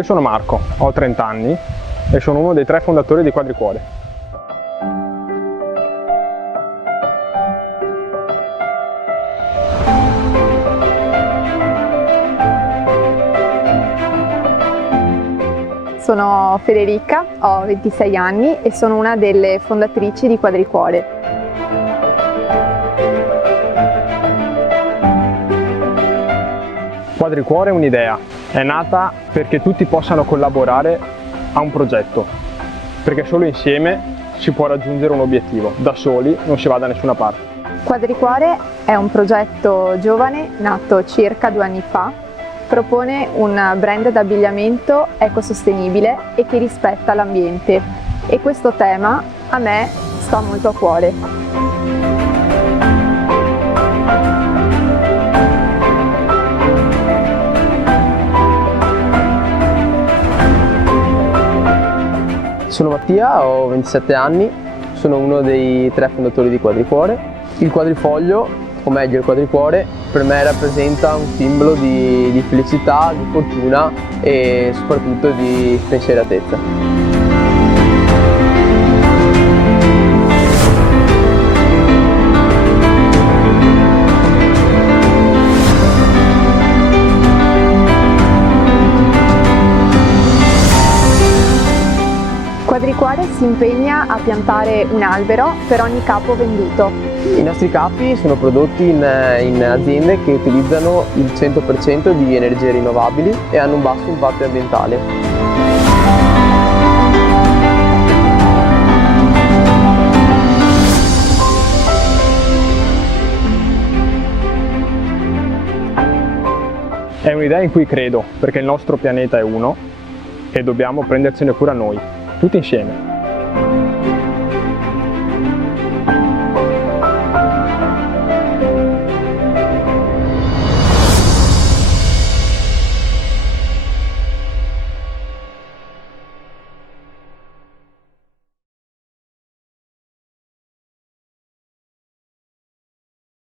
Io sono Marco, ho 30 anni e sono uno dei 3 fondatori di Quadricuore. Sono Federica, ho 26 anni e sono una delle fondatrici di Quadricuore. Quadricuore è un'idea, è nata perché tutti possano collaborare a un progetto, perché solo insieme si può raggiungere un obiettivo, da soli non si va da nessuna parte. Quadricuore è un progetto giovane nato circa 2 anni fa, propone un brand d'abbigliamento ecosostenibile e che rispetta l'ambiente e questo tema a me sta molto a cuore. Sono Mattia, ho 27 anni, sono uno dei 3 fondatori di Quadricuore. Il quadrifoglio, o meglio il quadricuore, per me rappresenta un simbolo di felicità, di fortuna e soprattutto di spensieratezza. Quadricuore si impegna a piantare un albero per ogni capo venduto. I nostri capi sono prodotti in aziende che utilizzano il 100% di energie rinnovabili e hanno un basso impatto ambientale. È un'idea in cui credo, perché il nostro pianeta è uno e dobbiamo prendercene cura noi, tutti insieme.